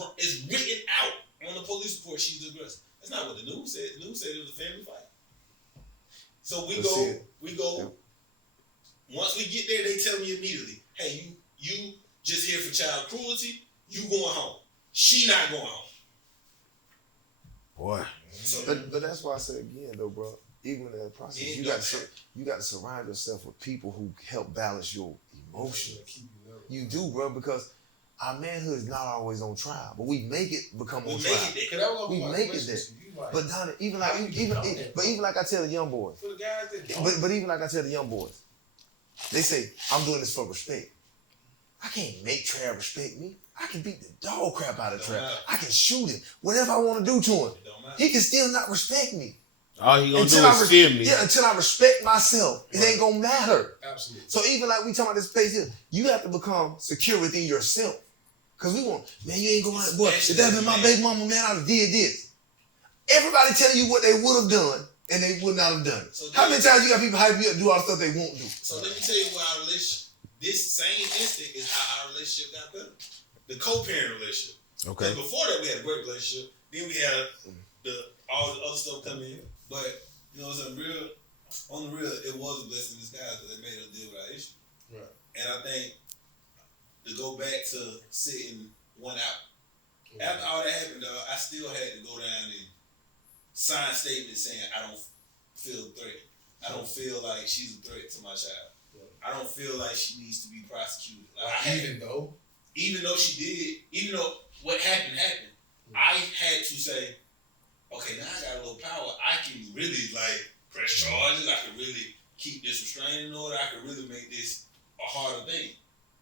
written out on the police report. She's the aggressor. That's not what the news said. The news said it was a family fight. So we go. Once we get there, they tell me immediately, hey, you just here for child cruelty. You going home. She not going home. Boy. So, but that's why I said again though, bro. Even in that process, you got to surround yourself with people who help balance your emotions. You do, bro, because our manhood is not always on trial, but we make it become on trial. We make it there. But Donnie, even like I tell the young boys, but even like I tell the young boys, they say I'm doing this for respect. I can't make Trav respect me. I can beat the dog crap out of Trav. I can shoot him. Whatever I want to do to him, he can still not respect me. All he gonna do is fear me. Yeah, until I respect myself, it ain't gonna matter. Absolutely. So even like we talking about this place here, you have to become secure within yourself. Cause we want, man, you ain't going, boy, if that been my baby mama, man, I'd have did this. Everybody telling you what they would have done, and they would not have done it. So how many times you got people hype you up, do all the stuff they won't do? So let me tell you why our relationship, this same instinct is how our relationship got better. The co-parent relationship. Okay. Before that, we had a great relationship. Then we had all the other stuff come in. But, you know, on the real, it was a blessing in disguise because it made us deal with our issue. Right. And I think to go back to sitting one out. After all that happened, though, I still had to go down and sign statements saying I don't feel threatened. I don't feel like she's a threat to my child. I don't feel like she needs to be prosecuted. Even though she did, even though what happened, I had to say, okay, now I got a little power. I can really press charges. I can really keep this restraining order. I can really make this a harder thing.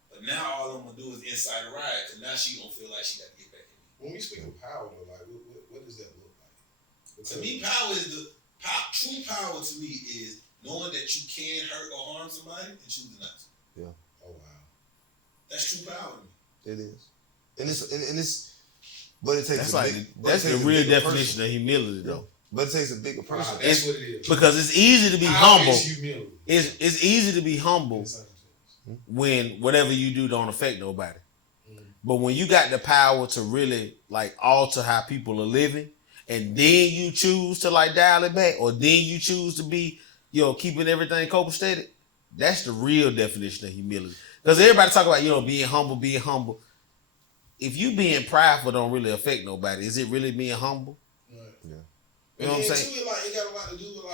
But now all I'm gonna do is incite a riot because now she gonna feel like she got to get back at me. When we speak of power, though, what does that look like? Because to me, power is true power. To me, is knowing that you can hurt or harm somebody and choosing not to. Yeah. Oh wow. That's true power to me. It is, and it's, but it takes that's the real definition of humility, though. But it takes a bigger person. Wow, that's what it is. Because it's easy to be Power humble. is humility. It's easy to be humble when whatever you do don't affect nobody. But when you got the power to really alter how people are living, and then you choose to dial it back, or then you choose to be keeping everything copacetic, that's the real definition of humility. Because everybody talk about being humble. If you being prideful don't really affect nobody, is it really being humble? Right. Yeah. You know what I'm saying? Too, it got a lot to do with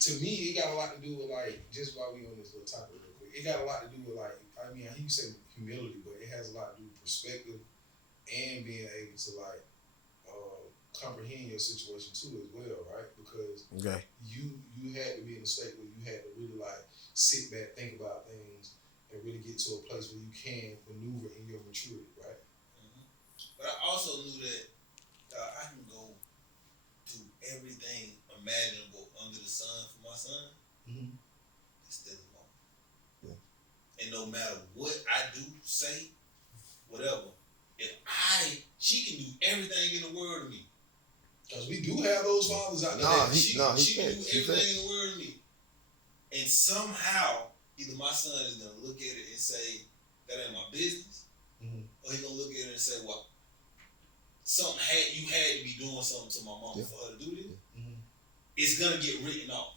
to me, it got a lot to do with just while we on this little topic real quick, it got a lot to do with I hear you say humility, but it has a lot to do with perspective and being able to comprehend your situation too as well, right? Because you had to be in a state where you had to really sit back, think about things, and really get to a place where you can maneuver in your maturity, right? Mm-hmm. But I also knew that I can go to everything imaginable under the sun for my son. Mm-hmm. It's still a moment. Yeah. And no matter what I do, say, whatever, she can do everything in the world to me. Because we do have those fathers out there. She can do everything in the world to me. And somehow, either my son is going to look at it and say, that ain't my business. Mm-hmm. Or he's going to look at it and say, well, you had to be doing something to my mom for her to do this. Mm-hmm. It's going to get written off.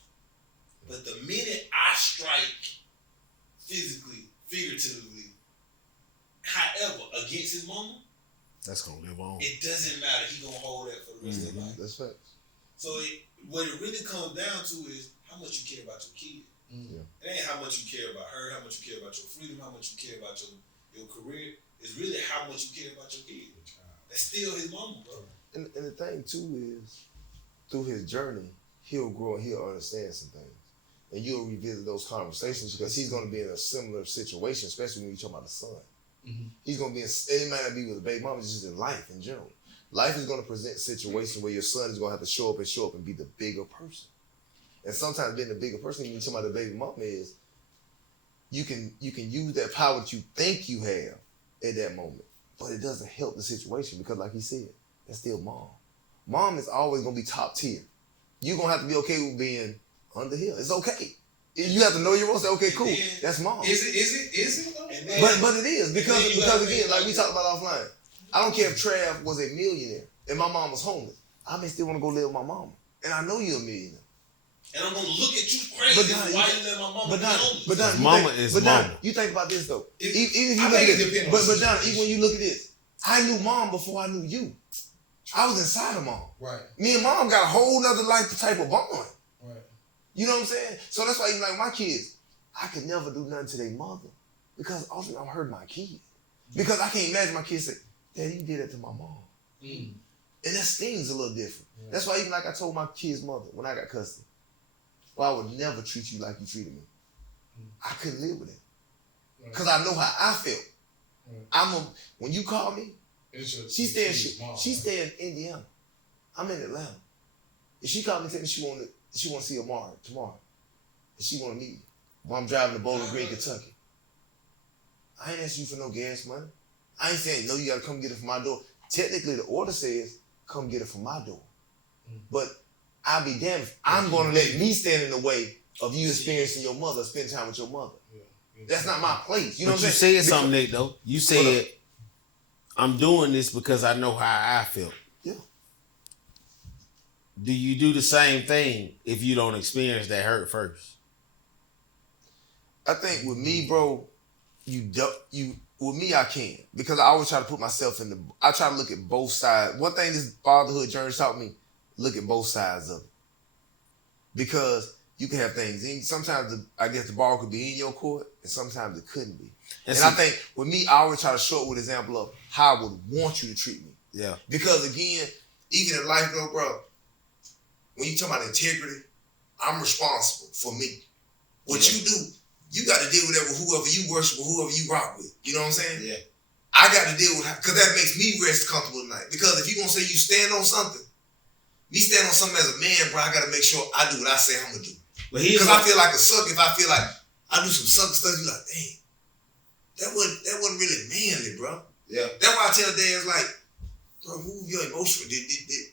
But the minute I strike physically, figuratively, however, against his mama, that's going to live on. It doesn't matter. He going to hold that for the rest of his life. That's facts. So what it really comes down to is how much you care about your kid. Mm-hmm. It ain't how much you care about her, how much you care about your freedom, how much you care about your career. It's really how much you care about your kid. That's still his mama, bro. And the thing too is, through his journey, he'll grow and he'll understand some things. And you'll revisit those conversations because he's going to be in a similar situation, especially when you talk about the son. Mm-hmm. He's going to be it might not be with a baby mama, it's just in life in general. Life is going to present situations where your son is going to have to show up and be the bigger person. And sometimes being the bigger person, even talking about the baby mama is, you can use that power that you think you have at that moment, but it doesn't help the situation because, like he said, that's still mom. Mom is always going to be top tier. You're going to have to be okay with being under here. It's okay. You have to know your role. Say, okay, cool. That's mom. Is it though? But it is because again, like we talked about offline. I don't care if Trav was a millionaire and my mom was homeless. I may still want to go live with my mama, and I know you're a millionaire. And I'm gonna look at you crazy. Why you let my mama be homeless? But Don, mama is mama. You think about this though. Even if you look at this, but Don, even when you look at this, I knew mom before I knew you. I was inside of mom. Right. Me and mom got a whole nother type of bond. Right. You know what I'm saying? So that's why even like my kids, I could never do nothing to their mother because ultimately I'm hurting my kid. Because I can't imagine my kids say, Daddy, you did that to my mom. Mm. And that stings a little different. Yeah. That's why even like I told my kid's mother when I got custody, well, I would never treat you like you treated me. I couldn't live with it. Because I know how I felt. When you call me, she stay in Indiana. I'm in Atlanta. If she called me and tell me she want to see Amari tomorrow, and she want to meet me while I'm driving to Bowling Green, Kentucky, I ain't asking you for no gas money. I ain't saying, no, you got to come get it from my door. Technically, the order says, come get it from my door. But I'll be damned if I'm going to let me stand in the way of you experiencing your mother, spending time with your mother. That's not my place. You know what I'm saying? You said something, Nate, though. You said, I'm doing this because I know how I feel. Yeah. Do you do the same thing if you don't experience that hurt first? I think with me, bro, with me, I can. Because I always try to put myself I try to look at both sides. One thing this fatherhood journey taught me, look at both sides of it. Because you can have things. And sometimes, I guess the ball could be in your court, and sometimes it couldn't be. And I think, with me, I always try to show it with an example of how I would want you to treat me. Yeah. Because, again, even in life, bro, when you talk about integrity, I'm responsible for me. What you do, you got to deal with that with whoever you worship or whoever you rock with. You know what I'm saying? Yeah. I got to deal with because that makes me rest comfortable tonight. Because if you're going to say you stand on something, me stand on something as a man, bro, I got to make sure I do what I say I'm going to do. Because I feel like a sucker if I feel like I do some sucker stuff, you like, dang, that wasn't really manly, bro. Yeah. That's why I tell dads, like, bro, move your emotion.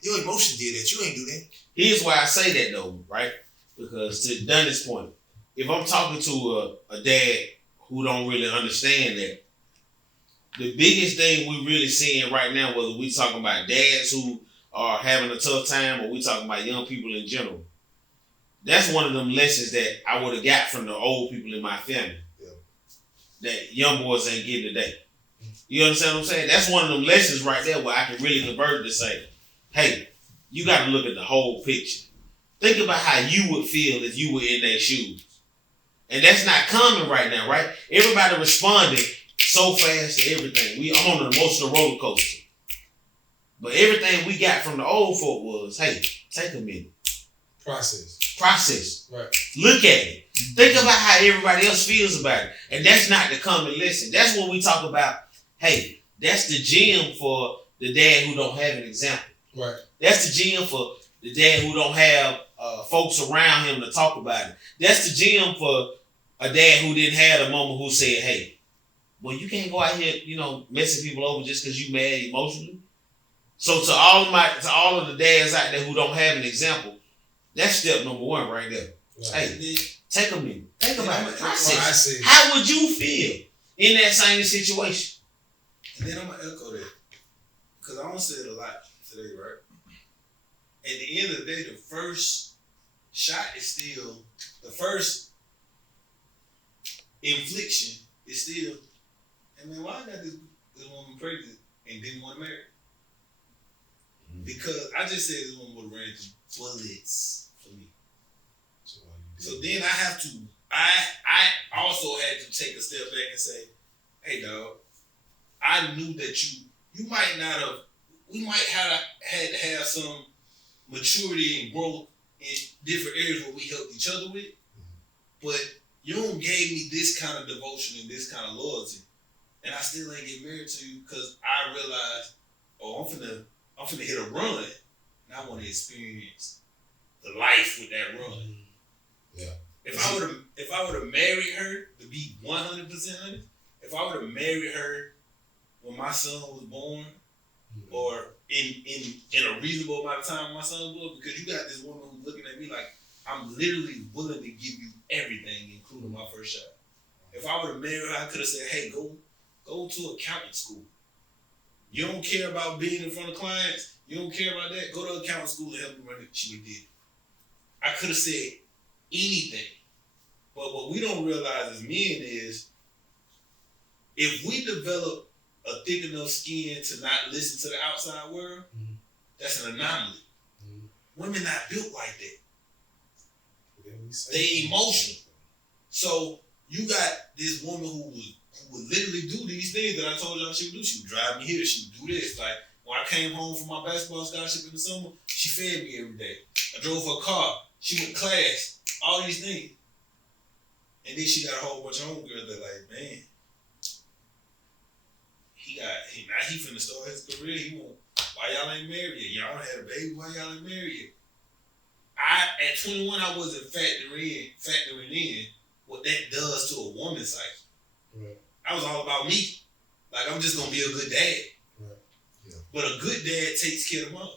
Your emotion did that. You ain't do that. Here's why I say that, though, right? Because to Donnie's point, if I'm talking to a dad who don't really understand that, the biggest thing we really seeing right now, whether we talking about dads who are having a tough time or we talking about young people in general, that's one of them lessons that I would have got from the old people in my family. Yeah. That young boys ain't getting today. You understand what I'm saying? That's one of them lessons right there where I can really convert to say, hey, you got to look at the whole picture. Think about how you would feel if you were in their shoes. And that's not common right now, right? Everybody responding so fast to everything. I'm on an emotional roller coaster. But everything we got from the old folk was, hey, take a minute. Process. Right. Look at it. Think about how everybody else feels about it. And that's not the common lesson. That's when we talk about, hey, that's the gym for the dad who don't have an example. Right. That's the gym for the dad who don't have folks around him to talk about it. That's the gym for a dad who didn't have a mama who said, hey, well, you can't go out here, messing people over just because you mad emotionally. So to all of the dads out there who don't have an example, that's step number one right there. Right. Hey, take a minute. Think about the process. How would you feel in that same situation? And then I'm going to echo that. Because I don't say it a lot today, right? At the end of the day, the first shot is still, the first infliction is still, hey man, why I got this woman pregnant and didn't want to marry? Because I just said this woman would have ran through bullets for me. So then I also had to take a step back and say, hey dog, I knew that you might not have, we might have had to have some maturity and growth in different areas where we helped each other with, but you don't gave me this kind of devotion and this kind of loyalty, and I still ain't get married to you because I realized, I'm finna hit a run, and I want to experience the life with that run. Yeah. If I would have married her, to be 100% honest, if I would have married her when my son was born, or in a reasonable amount of time when my son was born, because you got this woman who's looking at me like I'm literally willing to give you everything, including my first shot. If I would have married her, I could have said, hey, go to accounting school. You don't care about being in front of clients. You don't care about that. Go to accounting school and help me run it. She would have did it. I could have said anything. But what we don't realize as men is if we develop a thick enough skin to not listen to the outside world, that's an anomaly. Women not built like that. They emotional. So you got this woman who would literally do these things that I told y'all she would do. She would drive me here. She would do this. Like when I came home from my basketball scholarship in the summer, she fed me every day. I drove her car. She went to class. All these things. And then she got a whole bunch of homegirls that like, man, now he finna start his career. He won't. Why y'all ain't married yet? Y'all had a baby. Why y'all ain't married yet? At 21, I wasn't factoring in what that does to a woman's psyche. Right. I was all about me. Like I'm just gonna be a good dad. Right. Yeah. But a good dad takes care of mom.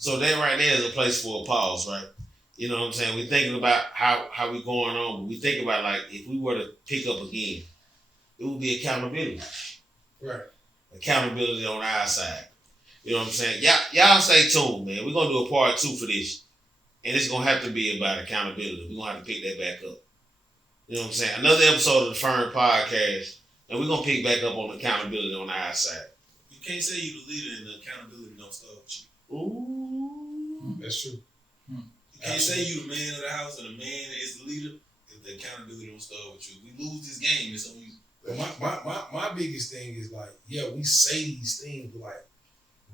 So that right there is a place for a pause, right? You know what I'm saying? We're thinking about how we going on, but we think about like if we were to pick up again, it would be accountability. Right. Accountability on our side. You know what I'm saying? Y'all stay tuned, man. We're gonna do a part 2 for this. And it's gonna have to be about accountability. We're gonna have to pick that back up. You know what I'm saying? Another episode of the Fern Podcast, and we're gonna pick back up on accountability on our side. You can't say you the leader and the accountability don't start with you. Ooh. That's true. You can't say you the man of the house and the man is the leader if the accountability don't start with you. If we lose this game, it's on you. My biggest thing is like, yeah, we say these things, but like,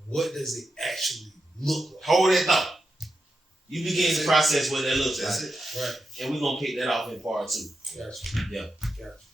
what does it actually look like? Hold that thought. You begin the process what that looks That's like. it. Right. And we're gonna pick that off in part 2. Gotcha. Yeah. Gotcha.